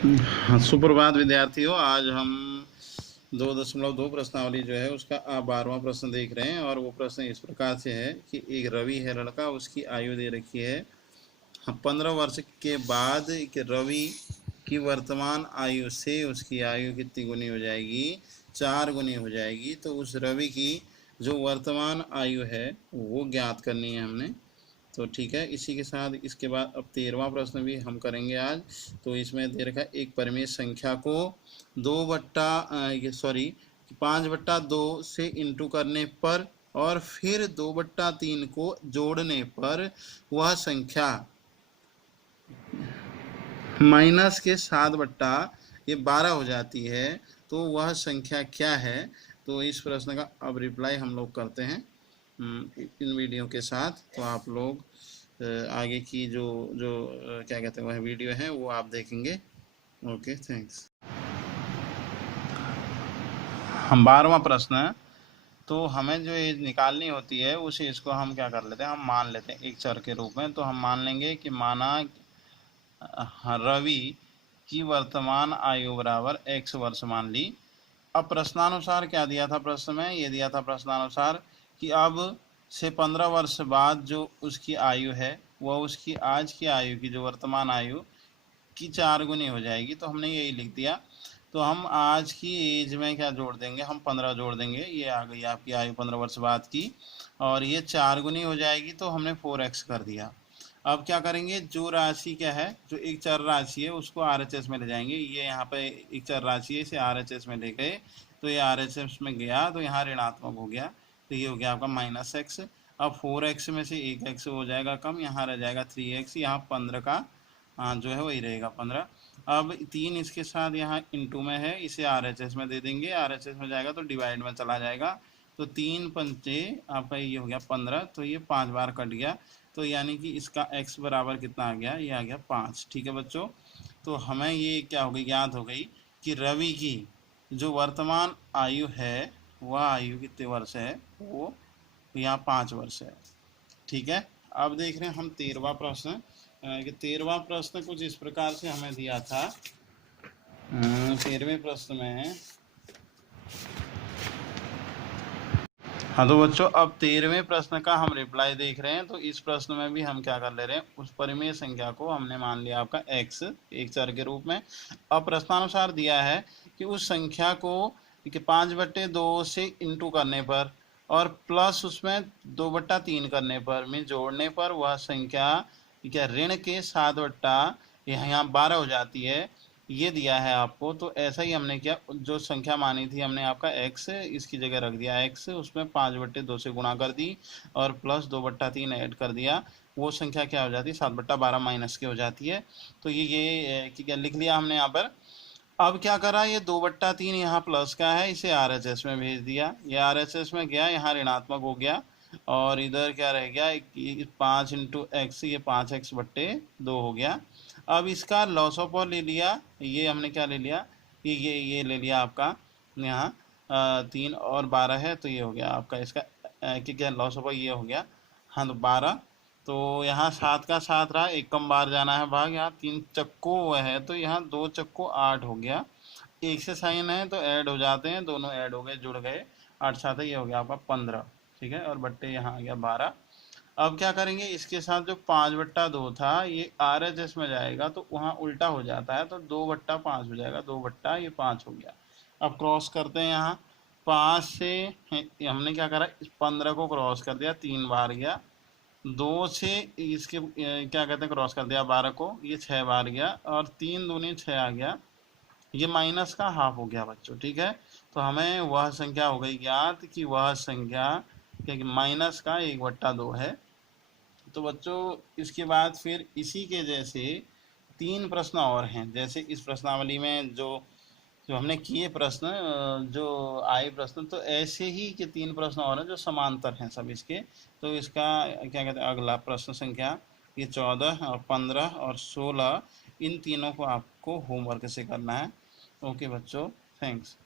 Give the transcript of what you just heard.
हाँ, सुप्रभात विद्यार्थियों। आज हम 2.2 प्रश्नावली जो है उसका 12वां प्रश्न देख रहे हैं और वो प्रश्न इस प्रकार से है कि एक रवि है लड़का, उसकी आयु दे रखी है 15 वर्ष के बाद कि रवि की वर्तमान आयु से उसकी आयु कितनी गुनी हो जाएगी? 4 गुनी हो जाएगी। तो उस रवि की जो वर्तमान आयु है वो ज्ञात करनी है हमने। तो ठीक है, इसी के साथ इसके बाद अब 13वां प्रश्न भी हम करेंगे आज। तो इसमें दे रखा है एक परिमेय संख्या को 5/2 से इंटू करने पर और फिर 2/3 को जोड़ने पर वह संख्या माइनस के 7/12 हो जाती है। तो वह संख्या क्या है? तो इस प्रश्न का अब रिप्लाई हम लोग करते हैं इन वीडियो के साथ। तो आप लोग आगे की जो जो क्या कहते हैं वह वीडियो है वो आप देखेंगे। Okay, thanks. हम 12वां प्रश्न है। तो हमें जो ये निकालनी होती है उसे इसको हम क्या कर लेते हैं, हम मान लेते हैं एक चर के रूप में। तो हम मान लेंगे कि माना रवि की वर्तमान आयु बराबर x वर्ष मान ली। अब प्रश्नानुसार क्या दिया था प्रश्न में? ये दिया था प्रश्नानुसार कि अब से 15 वर्ष बाद जो उसकी आयु है वह उसकी आज की आयु की जो वर्तमान आयु की 4 गुनी हो जाएगी। तो हमने यही लिख दिया। तो हम आज की एज में क्या जोड़ देंगे? हम 15 जोड़ देंगे। ये आ गई आपकी आयु 15 वर्ष बाद की और ये 4 गुनी हो जाएगी। तो हमने 4x कर दिया। अब क्या करेंगे? जो राशि क्या है, जो एक चर राशि है उसको RHS में ले जाएंगे। ये यहाँ पे एक चर राशि है, इसे RHS में ले गए तो ये RHS में गया तो यहाँ ऋणात्मक हो गया। तो ये हो गया आपका -x। अब 4x में से 1x हो जाएगा कम, यहाँ रह जाएगा 3x। यहाँ 15 का जो है वही रहेगा 15। अब 3 इसके साथ यहाँ इंटू में है, इसे RHS में दे देंगे। RHS में जाएगा तो डिवाइड में चला जाएगा। तो 3 पंचे आपका ये हो गया 15। तो ये 5 बार कट गया। तो यानी कि इसका x बराबर कितना आ गया? ये आ गया 5। ठीक है बच्चों। तो हमें ये क्या हो गई, याद हो गई कि रवि की जो वर्तमान आयु है वह आयु कितने वर्ष है? वो यहाँ 5 वर्ष है। ठीक है। अब देख रहे हैं हम 13वां प्रश्न कि 13वां प्रश्न कुछ इस प्रकार से हमें दिया था। 13वें प्रश्न में हाँ तो बच्चों अब 13वें प्रश्न का हम रिप्लाई देख रहे हैं। तो इस प्रश्न में भी हम क्या कर ले रहे हैं, उस परिमेय संख्या को हमने मान लिया आपका x एक चर के रूप में। अब प्रश्नानुसार दिया है कि उस संख्या को 5/2 से इंटू करने पर और प्लस उसमें 2/3 करने पर में जोड़ने पर वह संख्या क्या ऋण के 7 यहाँ 12 हो जाती है। ये दिया है आपको। तो ऐसा ही हमने किया, जो संख्या मानी थी हमने आपका x इसकी जगह रख दिया x, उसमें 5/2 से गुणा कर दी और प्लस 2/3 ऐड कर दिया। वो संख्या क्या हो जाती है? 7/12 माइनस की हो जाती है। तो ये क्या लिख लिया हमने यहाँ पर। अब क्या करा, ये 2/3 यहाँ प्लस का है, इसे RHS में भेज दिया। ये RHS में गया, यहाँ ऋणात्मक हो गया और इधर क्या रह गया? 5 इंटू एक्स, ये 5x/2 हो गया। अब इसका लॉस ऑफ और ले लिया। ये हमने क्या ले लिया? ये ले लिया आपका यहाँ 3 और 12 है तो ये हो गया आपका इसका क्या लॉस ऑफ ये हो गया। हाँ तो 12। तो यहाँ 7 का 7 रहा, एक कम बार जाना है भाग। यहाँ 3 चक्को है तो यहाँ 2 चक्को 8 हो गया। एक से साइन है तो ऐड हो जाते हैं, दोनों ऐड हो गए, जुड़ गए। 8 7 ये हो गया आपका 15। ठीक है, और बट्टे यहाँ आ गया 12। अब क्या करेंगे, इसके साथ जो 5/2 था ये RHS में जाएगा तो वहाँ उल्टा हो जाता है, तो 2/5 हो जाएगा। 2/5 हो गया। अब क्रॉस करते हैं यहाँ 5 से हमने क्या करा, इस 15 को क्रॉस कर दिया, 3 बार गया। 2 से इसके क्या कहते हैं क्रॉस कर दिया 12 को, ये 6 बार गया और 3 दूनी 6 आ गया। ये माइनस का हाफ हो गया बच्चों। ठीक है, तो हमें वह संख्या हो गई ज्ञात कि वह संख्या क्या माइनस का 1/2 है। तो बच्चों इसके बाद फिर इसी के जैसे 3 प्रश्न और हैं। जैसे इस प्रश्नावली में जो जो हमने किए प्रश्न, जो आए प्रश्न, तो ऐसे ही के 3 प्रश्न और हैं जो समांतर हैं सब इसके। तो इसका क्या कहते हैं अगला प्रश्न संख्या ये 14 और 15 और 16, इन तीनों को आपको होमवर्क से करना है। ओके बच्चों, थैंक्स।